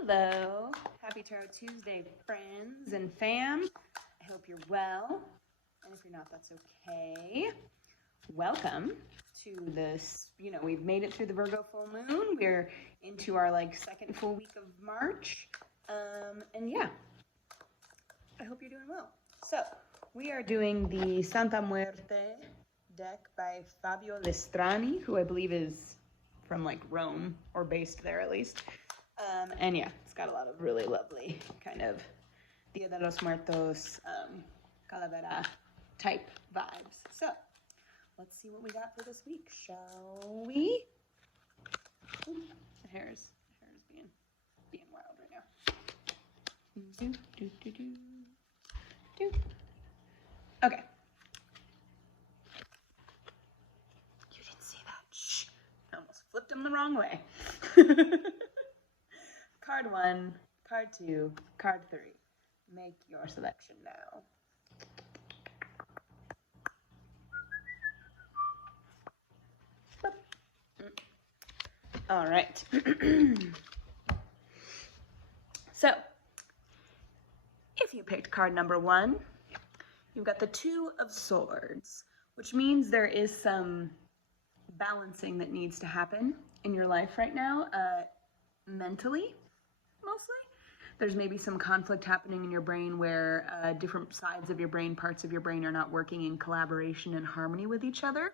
Hello. Happy Tarot Tuesday, friends and fam. I hope you're well. And if you're not, that's okay. Welcome to this, we've made it through the Virgo full moon. We're into our second full week of March. And yeah, I hope you're doing well. So we are doing the Santa Muerte deck by Fabio Lestrani, who I believe is from Rome, or based there at least. And yeah, it's got a lot of really lovely kind of Dia de los Muertos, Calavera type vibes. So let's see what we got for this week, shall we? Ooh, the hair is being wild right now. Okay. You didn't see that. Shh. I almost flipped them the wrong way. Card 1, card 2, card 3. Make your selection now. All right. So, if you picked card number 1, you've got the Two of Swords, which means there is some balancing that needs to happen in your life right now, mentally, mostly. There's maybe some conflict happening in your brain where different sides of your brain, parts of your brain are not working in collaboration and harmony with each other.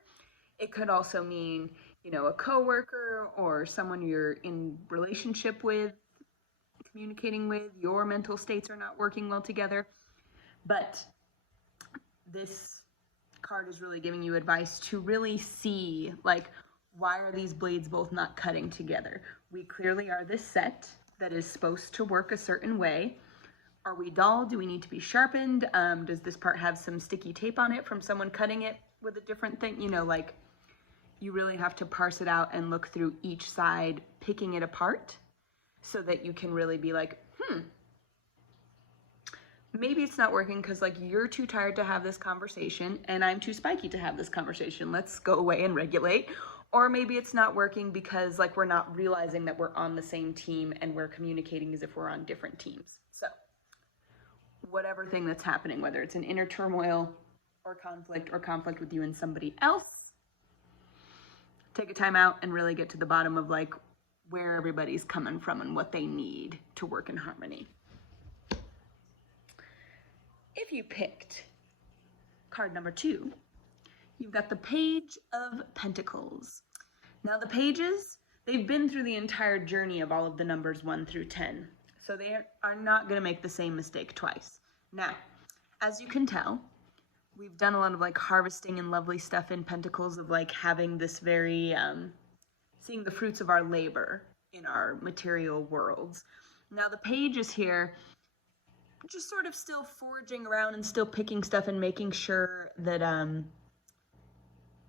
It could also mean, a coworker or someone you're in relationship with, communicating with, your mental states are not working well together. But this card is really giving you advice to really see, why are these blades both not cutting together? We clearly are this set that is supposed to work a certain way. Are we dull? Do we need to be sharpened? Does this part have some sticky tape on it from someone cutting it with a different thing? You really have to parse it out and look through each side, picking it apart so that you can really be maybe it's not working because you're too tired to have this conversation and I'm too spiky to have this conversation. Let's go away and regulate. Or maybe it's not working because we're not realizing that we're on the same team and we're communicating as if we're on different teams. So whatever thing that's happening, whether it's an inner turmoil or conflict with you and somebody else, take a time out and really get to the bottom of where everybody's coming from and what they need to work in harmony. If you picked card number 2, you've got the Page of Pentacles. Now the pages, they've been through the entire journey of all of the numbers 1 through 10. So they are not going to make the same mistake twice. Now, as you can tell, we've done a lot of harvesting and lovely stuff in Pentacles of having this very, seeing the fruits of our labor in our material worlds. Now the page is here just sort of still foraging around and still picking stuff and making sure that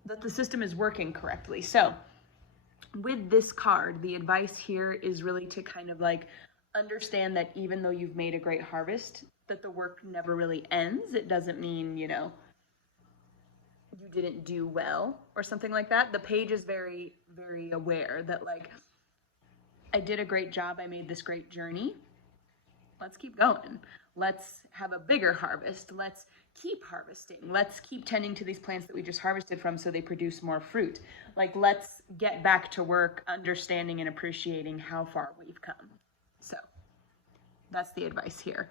that the system is working correctly. So with this card, the advice here is really to kind of understand that even though you've made a great harvest, that the work never really ends. It doesn't mean, you didn't do well or something like that. The page is very, very aware that I did a great job. I made this great journey. Let's keep going. Let's have a bigger harvest. Let's keep harvesting. Let's keep tending to these plants that we just harvested from so they produce more fruit. Let's get back to work, understanding and appreciating how far we've come. So that's the advice here.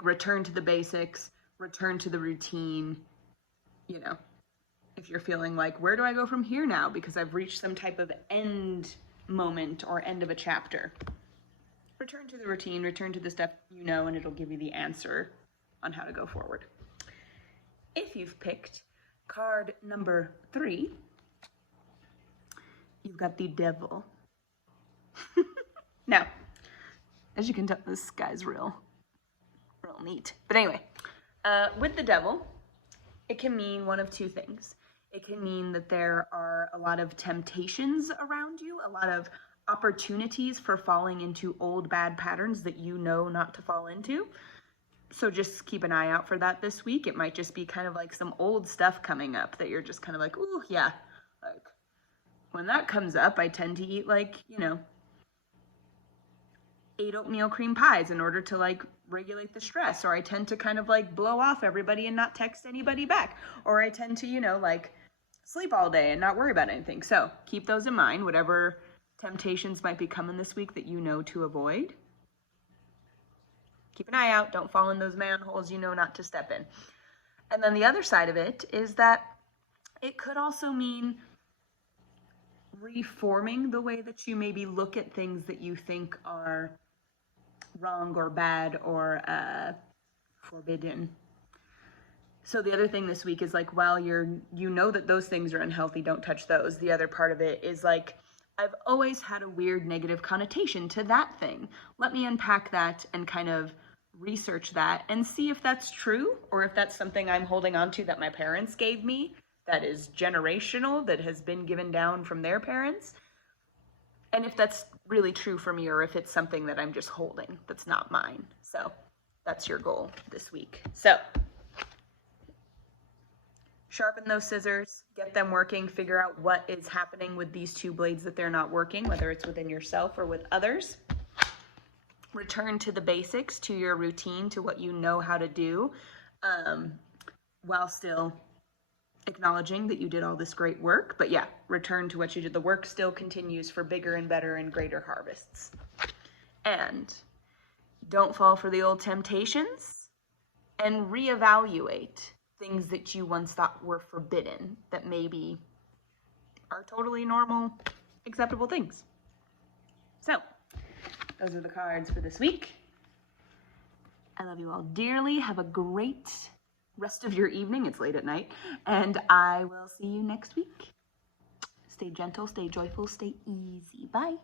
Return to the basics, return to the routine. If you're feeling where do I go from here now? Because I've reached some type of end moment or end of a chapter. Return to the routine, return to the stuff and it'll give you the answer on how to go forward. If you've picked card number 3, you've got the Devil. Now, as you can tell, this guy's real neat. But anyway, with the Devil, it can mean one of two things. It can mean that there are a lot of temptations around you, a lot of opportunities for falling into old bad patterns that not to fall into. So just keep an eye out for that this week. It might just be kind of some old stuff coming up that you're just kind of ooh, yeah. when that comes up, I tend to eat ate oatmeal cream pies in order to like regulate the stress, or I tend to kind of like blow off everybody and not text anybody back, or I tend to, you know, like sleep all day and not worry about anything. So keep those in mind, whatever temptations might be coming this week that you know to avoid. Keep an eye out. Don't fall in those manholes you know not to step in. And then the other side of it is that it could also mean reforming the way that you maybe look at things that you think are wrong or bad or forbidden. So the other thing this week is like, while you know that those things are unhealthy, don't touch those. The other part of it is like, I've always had a weird negative connotation to that thing. Let me unpack that and kind of research that and see if that's true, or if that's something I'm holding on to that my parents gave me, that is generational, that has been given down from their parents, and if that's really true for me, or if it's something that I'm just holding that's not mine. So that's your goal this week. So sharpen those scissors, get them working, figure out what is happening with these two blades that they're not working, whether it's within yourself or with others. Return to the basics, to your routine, to what you know how to do, while still acknowledging that you did all this great work. But yeah, return to what you did. The work still continues for bigger and better and greater harvests. And don't fall for the old temptations, and reevaluate things that you once thought were forbidden that maybe are totally normal, acceptable things. So those are the cards for this week. I love you all dearly. Have a great rest of your evening. It's late at night. And I will see you next week. Stay gentle, stay joyful, stay easy. Bye.